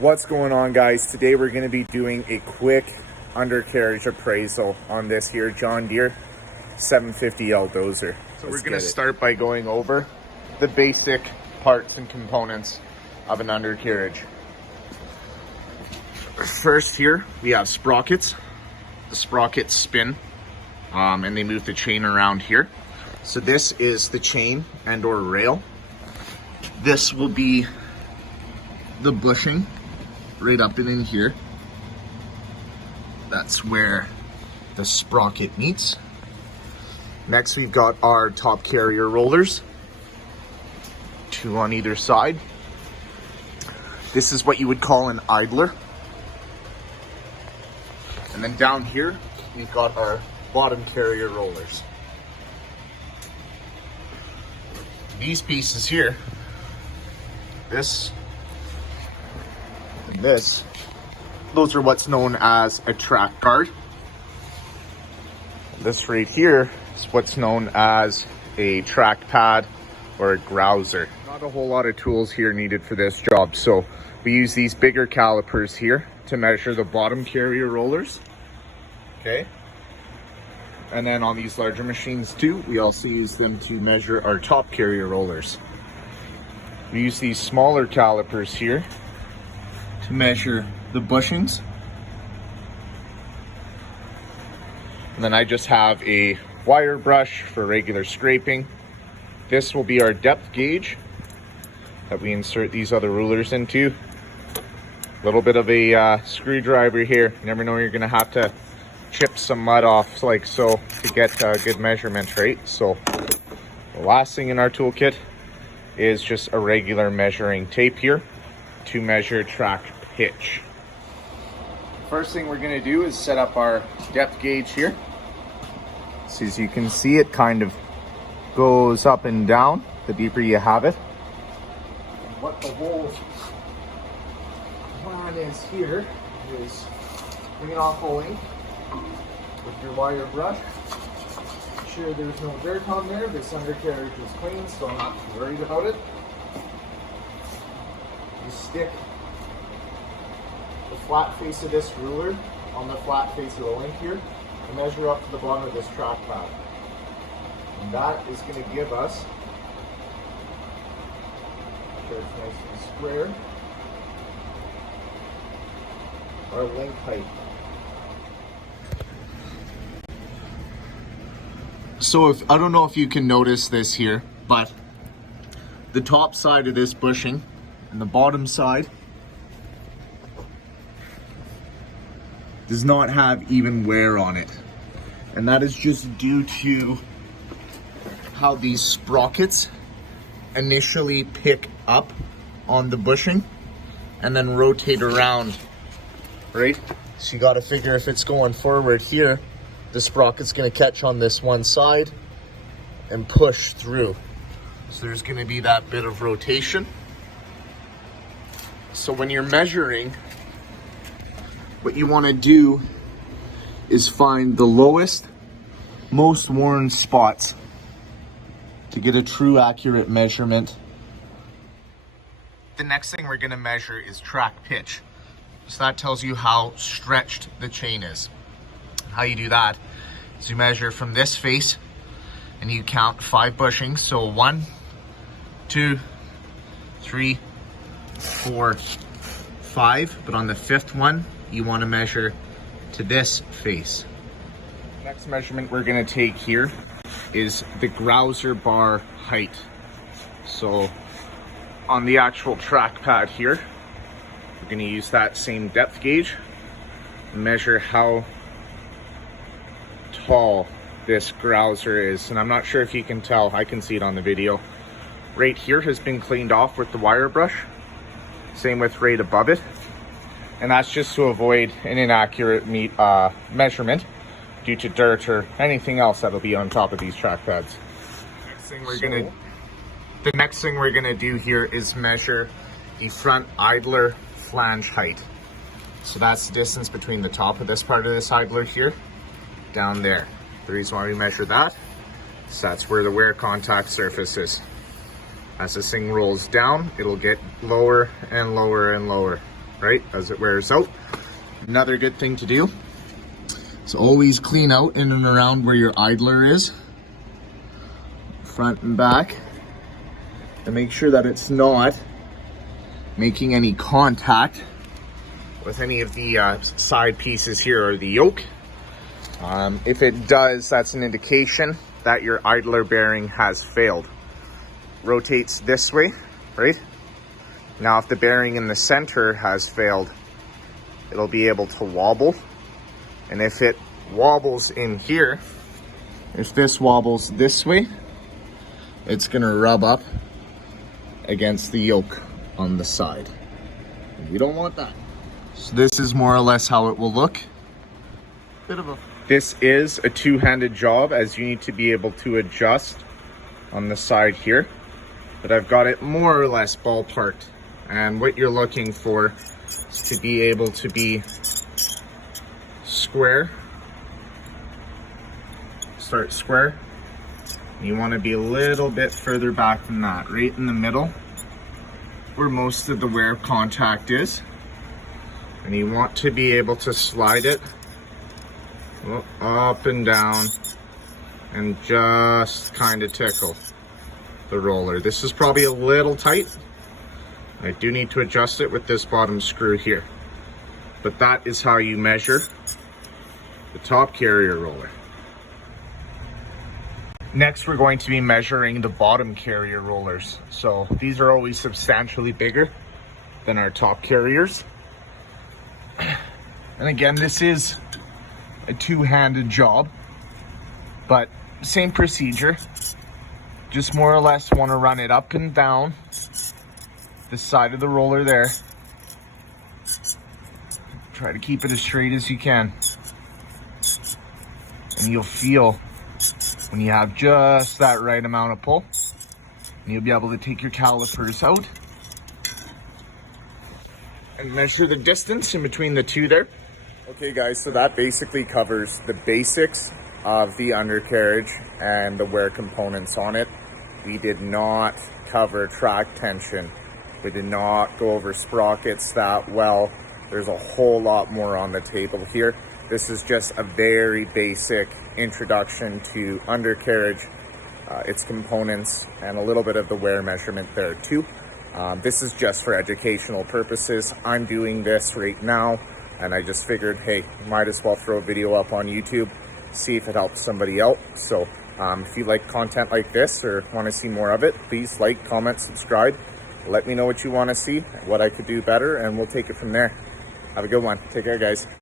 What's going on, guys? Today we're going to be doing a quick undercarriage appraisal on this here John Deere 750L dozer. So we're going to start by going over the basic parts and components of an undercarriage. First here we have sprockets. The sprockets spin and they move the chain around here. So this is the chain and or rail. This will be the bushing right up and in here. That's where the sprocket meets. Next we've got our top carrier rollers, 2 on either side. This is what you would call an idler. And then down here we've got our bottom carrier rollers. These pieces here, this and this, those are what's known as a track guard. This right here is what's known as a track pad or a grouser. Not a whole lot of tools here needed for this job, so we use these bigger calipers here to measure the bottom carrier rollers. Okay. And then on these larger machines too, we also use them to measure our top carrier rollers. We use these smaller calipers here to measure the bushings. And then I just have a wire brush for regular scraping. This will be our depth gauge that we insert these other rulers into. A little bit of a screwdriver here. You never know, you're gonna have to chip some mud off like so to get a good measurement, right? So the last thing in our toolkit is just a regular measuring tape here to measure track pitch. First thing we're going to do is set up our depth gauge here. So as you can see, it kind of goes up and down the deeper you have it. And what the whole plan is here is bring it off a link with your wire brush. Make sure there's no dirt on there. This undercarriage is clean, so I'm not too worried about it. You stick the flat face of this ruler on the flat face of the link here and measure up to the bottom of this track pad. And that is going to give us, make sure it's nice and square, our link height. So I don't know if you can notice this here, but the top side of this bushing and the bottom side does not have even wear on it. And that is just due to how these sprockets initially pick up on the bushing and then rotate around, right? So you got to figure if it's going forward here, the sprocket's going to catch on this one side and push through. So there's going to be that bit of rotation. So when you're measuring, what you want to do is find the lowest, most worn spots to get a true accurate measurement. The next thing we're going to measure is track pitch. So that tells you how stretched the chain is. How you do that is you measure from this face and you count 5 bushings. So 1, 2, 3, 4, 5. But on the 5th one, you want to measure to this face. Next measurement we're going to take here is the grouser bar height. So on the actual track pad here, we're going to use that same depth gauge and measure how tall this grouser is. And I'm not sure if you can tell, I can see it on the video. Right here has been cleaned off with the wire brush. Same with right above it. And that's just to avoid an inaccurate measurement due to dirt or anything else that'll be on top of these track pads. The next thing we're gonna do here is measure the front idler flange height. So that's the distance between the top of this part of this idler here down there. The reason why we measure that is that's where the wear contact surface is. As this thing rolls down, it'll get lower and lower and lower. right, as it wears out. Another good thing to do is always clean out in and around where your idler is, front and back, and make sure that it's not making any contact with any of the side pieces here or the yoke. If it does, that's an indication that your idler bearing has failed. Rotates this way, right? Now if the bearing in the center has failed, it'll be able to wobble. And if it wobbles in here, if this wobbles this way, it's gonna rub up against the yoke on the side. We don't want that. So this is more or less how it will look. This is a two-handed job, as you need to be able to adjust on the side here. But I've got it more or less ballparked. And what you're looking for is to be able to be square. Start square. You want to be a little bit further back than that, right in the middle, where most of the wear contact is. And you want to be able to slide it up and down and just kind of tickle the roller. This is probably a little tight. I do need to adjust it with this bottom screw here. But that is how you measure the top carrier roller. Next, we're going to be measuring the bottom carrier rollers. So these are always substantially bigger than our top carriers. And again, this is a two-handed job, but same procedure. Just more or less want to run it up and down the side of the roller there. Try to keep it as straight as you can. And you'll feel when you have just that right amount of pull, and you'll be able to take your calipers out and measure the distance in between the two there. Okay guys, so that basically covers the basics of the undercarriage and the wear components on it. We did not cover track tension. We did not go over sprockets that well. There's a whole lot more on the table here. This is just a very basic introduction to undercarriage, its components, and a little bit of the wear measurement there too. This is just for educational purposes. I'm doing this right now, and I just figured, hey, might as well throw a video up on YouTube, see if it helps somebody out. So if you like content like this or want to see more of it, please like, comment, subscribe. Let me know what you want to see, what I could do better, and we'll take it from there. Have a good one. Take care, guys.